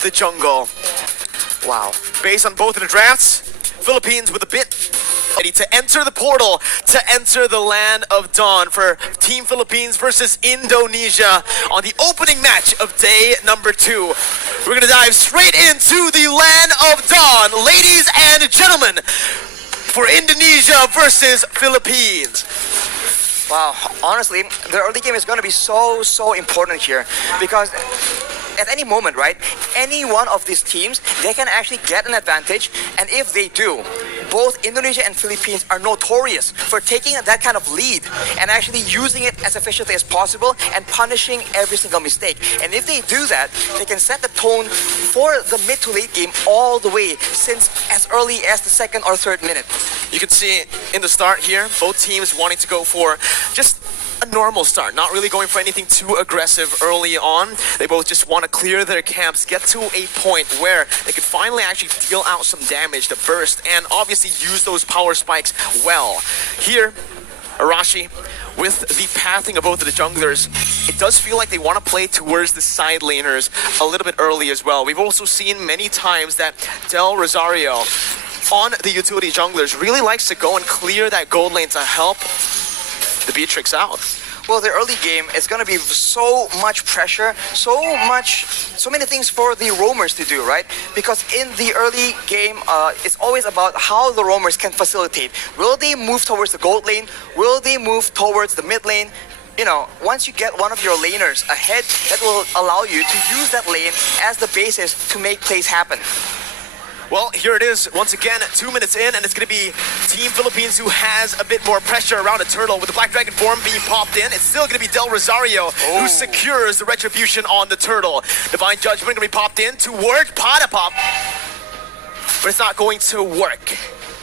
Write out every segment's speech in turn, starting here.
the jungle. Wow. Based on both of the drafts, Philippines with a bit ready to enter the portal, to enter the land of dawn for Team Philippines versus Indonesia on the opening match of day number 2. We're gonna dive straight into the land of dawn, ladies and gentlemen, for Indonesia versus Philippines. Wow, honestly, the early game is going to be so important here because at any moment, right, any one of these teams, they can actually get an advantage, and if they do, both Indonesia and Philippines are notorious for taking that kind of lead and actually using it as efficiently as possible and punishing every single mistake. And if they do that, they can set the tone for the mid to late game all the way since as early as the 2nd or 3rd minute. You can see in the start here, both teams wanting to go for just a normal start, not really going for anything too aggressive early on. They both just want to clear their camps, get to a point where they can finally actually deal out some damage to burst and obviously use those power spikes well. Here, Arashi, with the pathing of both of the junglers, it does feel like they want to play towards the side laners a little bit early as well. We've also seen many times that Del Rosario on the utility junglers really likes to go and clear that gold lane to help the Beatrix out. Well, the early game is going to be so much pressure, so many things for the roamers to do, right? Because in the early game, it's always about how the roamers can facilitate. Will they move towards the gold lane? Will they move towards the mid lane? You know, once you get one of your laners ahead, that will allow you to use that lane as the basis to make plays happen. Well, here it is, once again, 2 minutes in, and it's going to be Team Philippines who has a bit more pressure around a turtle with the Black Dragon form being popped in. It's still going to be Del Rosario who secures the retribution on the turtle. Divine Judgment going to be popped in to work Potapop, but it's not going to work.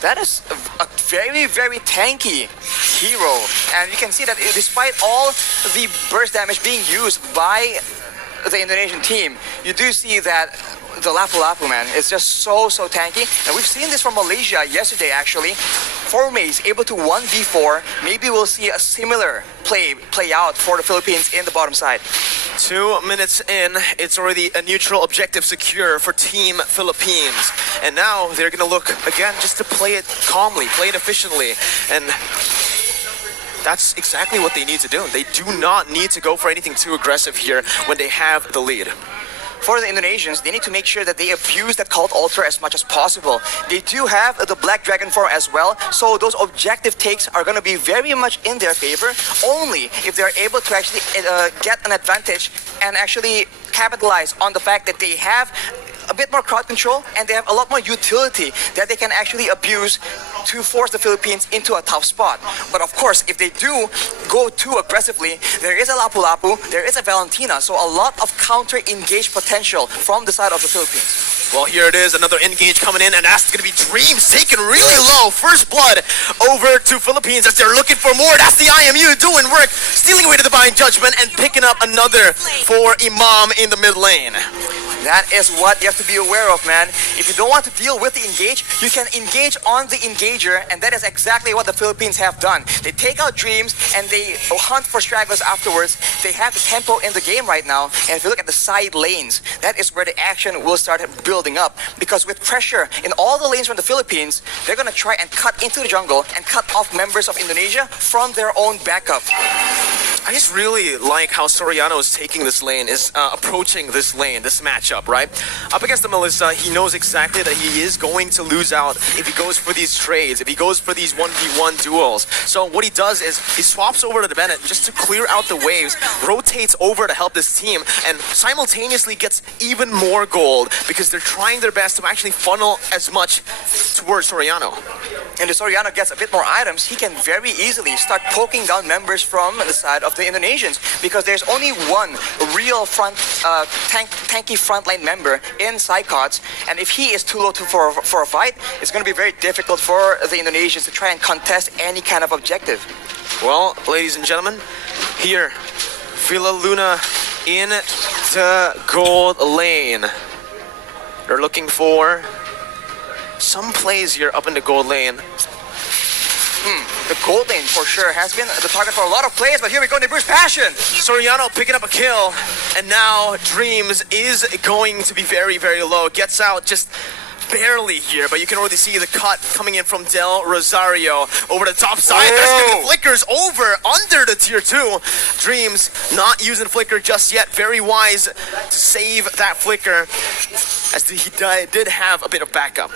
That is a very tanky hero, and you can see that despite all the burst damage being used by the Indonesian team, you do see that the Lapu-Lapu, man, is just so tanky. And we've seen this from Malaysia yesterday, actually. Formace able to 1v4. Maybe we'll see a similar play out for the Philippines in the bottom side. 2 minutes in, it's already a neutral objective secure for Team Philippines. And now they're going to look, again, just to play it calmly, play it efficiently. And that's exactly what they need to do. They do not need to go for anything too aggressive here when they have the lead. For the Indonesians, they need to make sure that they abuse that Cult Altar as much as possible. They do have the Black Dragon form as well, so those objective takes are going to be very much in their favor, only if they're able to actually get an advantage and actually capitalize on the fact that they have a bit more crowd control and they have a lot more utility that they can actually abuse to force the Philippines into a tough spot. But of course, if they do go too aggressively, there is a Lapu-Lapu, there is a Valentina, so a lot of counter-engage potential from the side of the Philippines. Well, here it is, another engage coming in, and that's going to be Dreams taken really low. First blood over to Philippines as they're looking for more. That's the IMU doing work, stealing away to Divine Judgment and picking up another for Imam in the mid lane. That is what you have to be aware of, man. If you don't want to deal with the engage, you can engage on the engager, and that is exactly what the Philippines have done. They take out Dreams and they hunt for stragglers afterwards. They have the tempo in the game right now, and if you look at the side lanes, that is where the action will start building up. Because with pressure in all the lanes from the Philippines, they're going to try and cut into the jungle and cut off members of Indonesia from their own backup. I just really like how Soriano is taking this lane, is approaching this lane, this matchup, right? Up against the Melissa, he knows exactly that he is going to lose out if he goes for these trades, if he goes for these 1v1 duels. So what he does is he swaps over to the Bennett just to clear out the waves, rotates over to help this team, and simultaneously gets even more gold because they're trying their best to actually funnel as much towards Soriano. And if Soriano gets a bit more items, he can very easily start poking down members from the side of the Indonesians, because there's only one real tanky frontline member in Psychots, and if he is too low for a fight, it's going to be very difficult for the Indonesians to try and contest any kind of objective. Well, ladies and gentlemen, here, Villa Luna in the gold lane. They're looking for some plays here up in the gold lane. The gold lane for sure has been the target for a lot of players, but here we go, they burst passion. Soriano picking up a kill, and now Dreams is going to be very, very low. Gets out just barely here, but you can already see the cut coming in from Del Rosario over the top side. There's the flickers over under the tier 2. Dreams not using flicker just yet. Very wise to save that flicker, as he did have a bit of backup.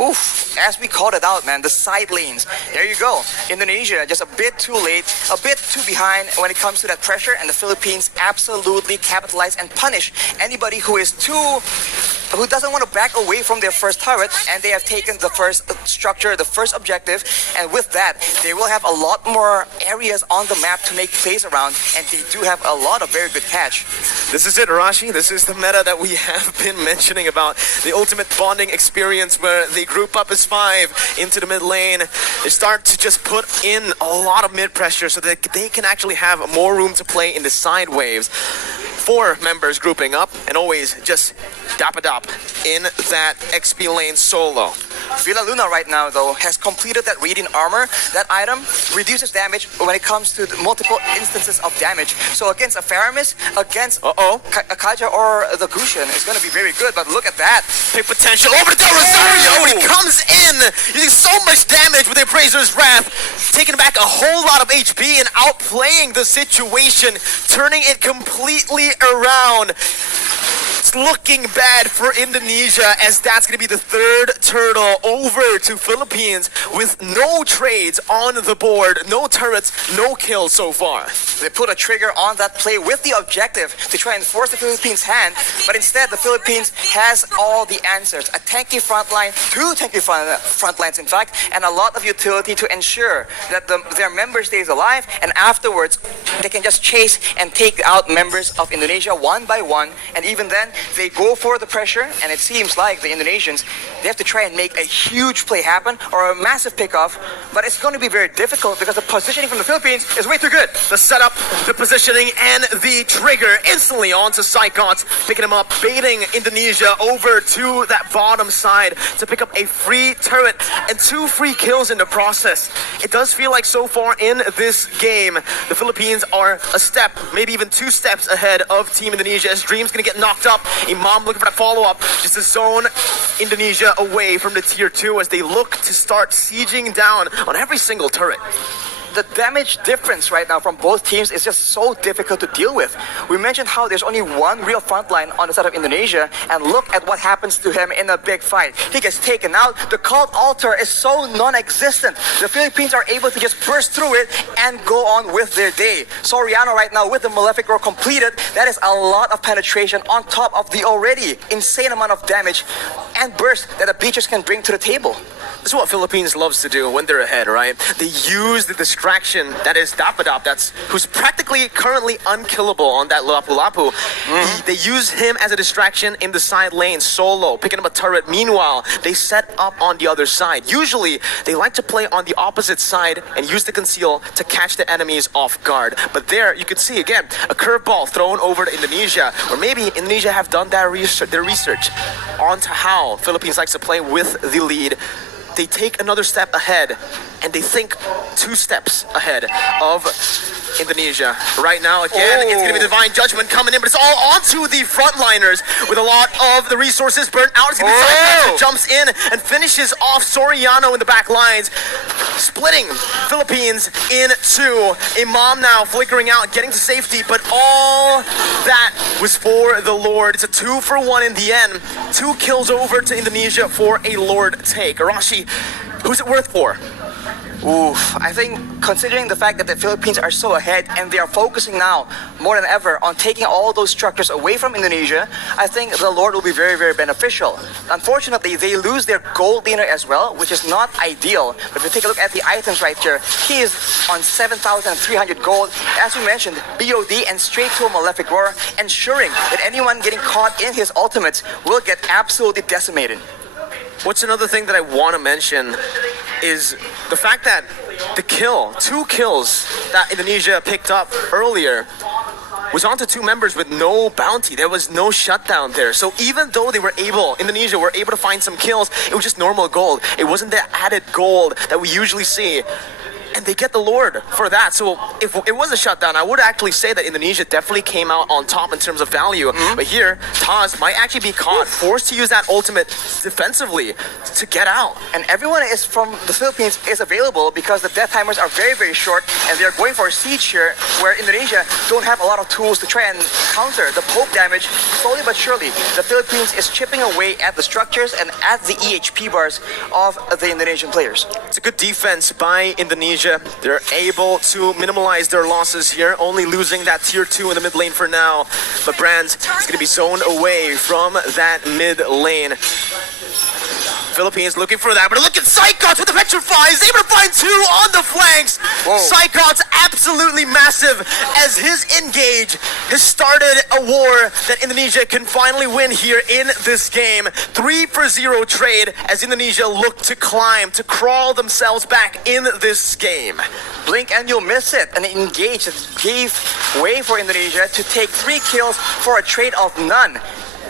Oof, as we called it out, man, the side lanes. There you go. Indonesia just a bit too late, a bit too behind when it comes to that pressure, and the Philippines absolutely capitalize and punish anybody who doesn't want to back away from their first turret, and they have taken the first structure, the first objective, and with that, they will have a lot more areas on the map to make plays around, and they do have a lot of very good catch. This is it, Arashi. This is the meta that we have been mentioning about. The ultimate bonding experience where they group up as 5 into the mid lane. They start to just put in a lot of mid pressure so that they can actually have more room to play in the side waves. 4 members grouping up and always just dap-a-dap in that XP lane solo. Villa Luna right now, though, has completed that Radiant Armor. That item reduces damage when it comes to the multiple instances of damage. So against a Faramis, against a Kaja or the Gusion, it's going to be very good. But look at that. Big potential over to Del Rosario. He comes in using so much damage with the Appraiser's Wrath, taking back a whole lot of HP and outplaying the situation, turning it completely around. It's looking bad for Indonesia, as that's going to be the 3rd turtle over to Philippines with no trades on the board, no turrets, no kills so far. They put a trigger on that play with the objective to try and force the Philippines' hand, but instead the Philippines has all the answers. A tanky front line, 2 tanky front lines in fact, and a lot of utility to ensure that their member stays alive, and afterwards they can just chase and take out members of Indonesia one by one, and even then they go for the pressure, and it seems like the Indonesians, they have to try and make a huge play happen or a massive pickoff, but it's going to be very difficult because the positioning from the Philippines is way too good. The setup, the positioning, and the trigger instantly onto Psychots, picking him up, baiting Indonesia over to that bottom side to pick up a free turret and 2 free kills in the process. It does feel like so far in this game, the Philippines are a step, maybe even 2 steps ahead of Team Indonesia, as Dream's going to get knocked up. Imam looking for that follow-up, just to zone Indonesia away from the tier 2 as they look to start sieging down on every single turret. The damage difference right now from both teams is just so difficult to deal with. We mentioned how there's only one real frontline on the side of Indonesia, and look at what happens to him in a big fight. He gets taken out. The cult altar is so non-existent. The Philippines are able to just burst through it and go on with their day. Soriano right now with the Malefic Roar completed. That is a lot of penetration on top of the already insane amount of damage and burst that the Beaches can bring to the table. This is what Philippines loves to do when they're ahead, right? They use the distraction that is Dapadap, who's practically currently unkillable on that Lapu-Lapu. They use him as a distraction in the side lane, solo, picking up a turret. Meanwhile, they set up on the other side. Usually, they like to play on the opposite side and use the conceal to catch the enemies off guard. But there, you could see, again, a curveball thrown over to Indonesia, or maybe Indonesia have done their research onto how Philippines likes to play with the lead. They take another step ahead, and they think 2 steps ahead of Indonesia. Right now, again, it's going to be Divine Judgment coming in, but it's all onto the frontliners with a lot of the resources burnt out. It's going to be Cyclops who jumps in and finishes off Soriano in the back lines, splitting Philippines in 2. Imam now flickering out, getting to safety, but all that was for the Lord. It's a 2-for-1 in the end. 2 kills over to Indonesia for a Lord take. Arashi, who's it worth for? Oof, I think considering the fact that the Philippines are so ahead and they are focusing now more than ever on taking all those structures away from Indonesia, I think the Lord will be very, very beneficial. Unfortunately, they lose their gold laner as well, which is not ideal. But if you take a look at the items right here, he is on 7,300 gold. As we mentioned, BOD and straight to a Malefic Roar, ensuring that anyone getting caught in his ultimates will get absolutely decimated. What's another thing that I want to mention is the fact that the 2 kills that Indonesia picked up earlier was onto 2 members with no bounty. There was no shutdown there. So even though Indonesia were able to find some kills, it was just normal gold. It wasn't the added gold that we usually see and they get the Lord for that. So if it was a shutdown, I would actually say that Indonesia definitely came out on top in terms of value. But here, Taz might actually be caught, forced to use that ultimate defensively to get out. And everyone is from the Philippines is available because the death timers are very, very short, and they're going for a siege here where Indonesia don't have a lot of tools to try and counter the poke damage. Slowly but surely, the Philippines is chipping away at the structures and at the EHP bars of the Indonesian players. It's a good defense by Indonesia. They're able to minimize their losses here, only losing that tier 2 in the mid lane for now. But Brands is going to be zoned away from that mid lane. Philippines looking for that, but look at Psychots with the Petrify. He's able to find 2 on the flanks. Psychots absolutely massive as his engage has started a war that Indonesia can finally win here in this game. 3-for-0 trade as Indonesia look to climb, to crawl themselves back in this game. Blink and you'll miss it. An engage that gave way for Indonesia to take 3 kills for a trade of none.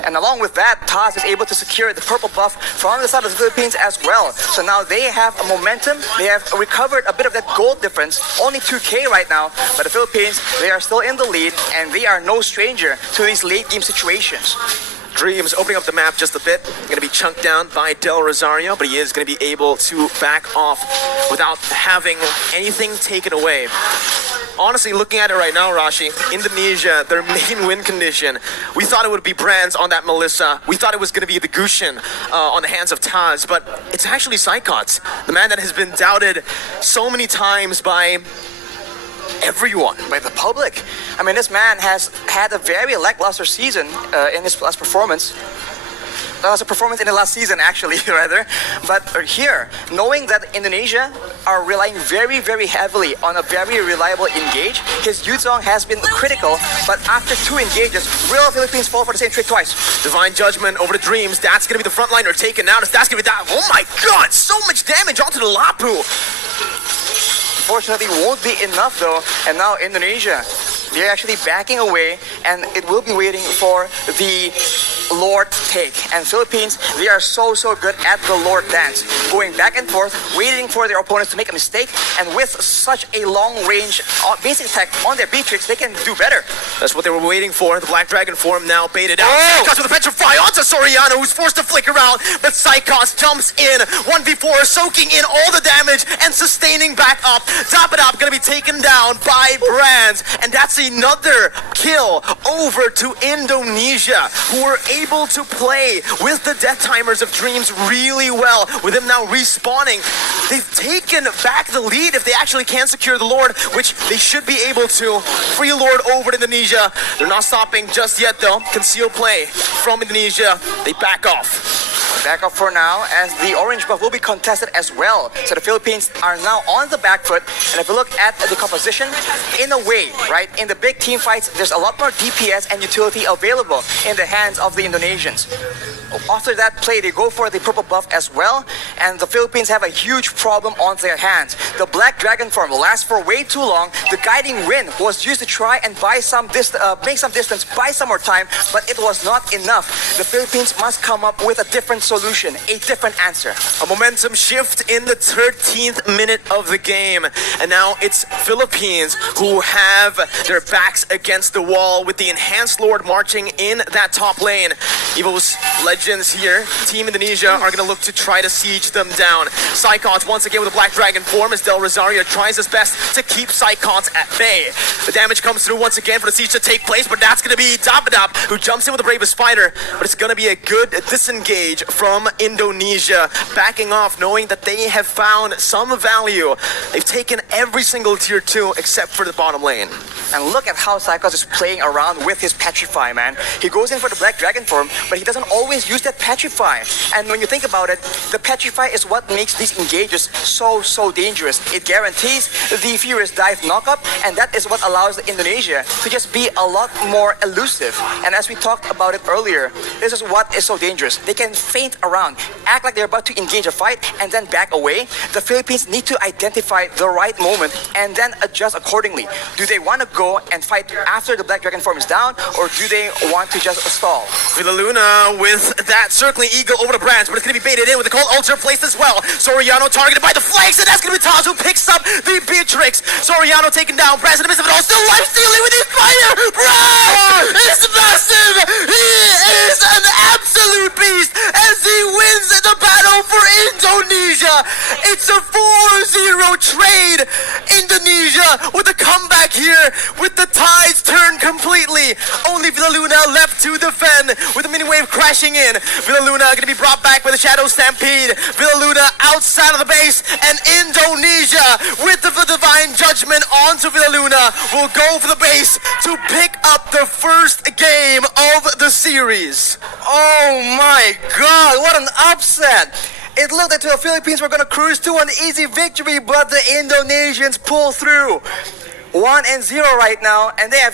And along with that, Taz is able to secure the purple buff from the side of the Philippines as well. So now they have a momentum. They have recovered a bit of that gold difference. Only 2K right now. But the Philippines, they are still in the lead, and they are no stranger to these late game situations. Dreams opening up the map just a bit. Going to be chunked down by Del Rosario, but he is going to be able to back off without having anything taken away. Honestly, looking at it right now, Rashi, Indonesia, their main win condition, we thought it would be Brands on that Melissa. We thought it was going to be the Gushin on the hands of Taz, but it's actually Psychots, the man that has been doubted so many times by everyone. By the public. I mean, this man has had a very lackluster season in his last performance. In the last season, actually, rather. But here, knowing that Indonesia are relying very, very heavily on a very reliable engage, his Yuzong has been critical, but after 2 engages, will Philippines fall for the same trick twice? Divine Judgment over the Dreams. That's going to be the front liner taken out. That's going to be that. Oh my god, so much damage onto the Lapu. Fortunately, won't be enough though, and now Indonesia, they're actually backing away, and it will be waiting for the Lord take. And Philippines, they are so good at the Lord dance, going back and forth, waiting for their opponents to make a mistake, and with such a long range basic attack on their B-tricks, they can do better. That's what they were waiting for. The Black Dragon form now baited out. Psychots with a Petrify onto Soriano, who's forced to flicker out, but Psychots jumps in, 1v4, soaking in all the damage and sustaining back up. Top it up, gonna be taken down by Brands, and that's another kill over to Indonesia, who were able to play with the death timers of Dreams really well. With him now respawning, they've taken back the lead if they actually can secure the Lord, which they should be able to. Free Lord over to Indonesia. They're not stopping just yet though. Conceal play from Indonesia. They back off. Back up for now, as the orange buff will be contested as well. So the Philippines are now on the back foot. And if you look at the composition, in a way, right, in the big team fights, there's a lot more DPS and utility available in the hands of the Indonesians. After that play, they go for the purple buff as well, and the Philippines have a huge problem on their hands. The Black Dragon form lasts for way too long. The guiding wind was used to try and buy some make some distance, buy some more time, but it was not enough. The Philippines must come up with a different solution, a different answer. A momentum shift in the 13th minute of the game, and now it's Philippines who have their backs against the wall with the enhanced Lord marching in that top lane. EVOS Legends here, Team Indonesia are going to look to try to siege them down. Psychots once again with a Black Dragon form as Del Rosario tries his best to keep Psychots at bay. The damage comes through once again for the siege to take place, but that's going to be Dapadap who jumps in with the Bravest Spider, but it's going to be a good disengage from Indonesia, backing off knowing that they have found some value. They've taken every single tier 2 except for the bottom lane. And look at how Psychots is playing around with his Petrify, man. He goes in for the Black Dragon form, but he doesn't always use that Petrify. And when you think about it, the Petrify is what makes these engages so dangerous. It guarantees the Furious Dive knockup, and that is what allows Indonesia to just be a lot more elusive. And as we talked about it earlier, this is what is so dangerous. They can feint around, act like they're about to engage a fight, and then back away. The Philippines need to identify the right moment and then adjust accordingly. Do they want to go go and fight after the Black Dragon form is down, or do they want to just stall? Villaluna with that circling eagle over the branch, but it's going to be baited in with the cold ultra placed as well. Soriano targeted by the flanks, and that's going to be Taz who picks up the Beatrix. Soriano taken down, Braz in the midst of it all, still life stealing with his fire. Braz is massive. He is an absolute beast as he wins the battle for Indonesia. It's a 4-0 trade. Indonesia with a comeback here with the tides turned completely. Only Villaluna left to defend with the mini wave crashing in. Villaluna going to be brought back with a Shadow Stampede. Villaluna outside of the base, and Indonesia with the Divine Judgment onto Villaluna will go for the base to pick up the first game of the series. Oh my god, what an upset! It looked like the Philippines were going to cruise to an easy victory, but the Indonesians pull through. 1-0 right now, and they have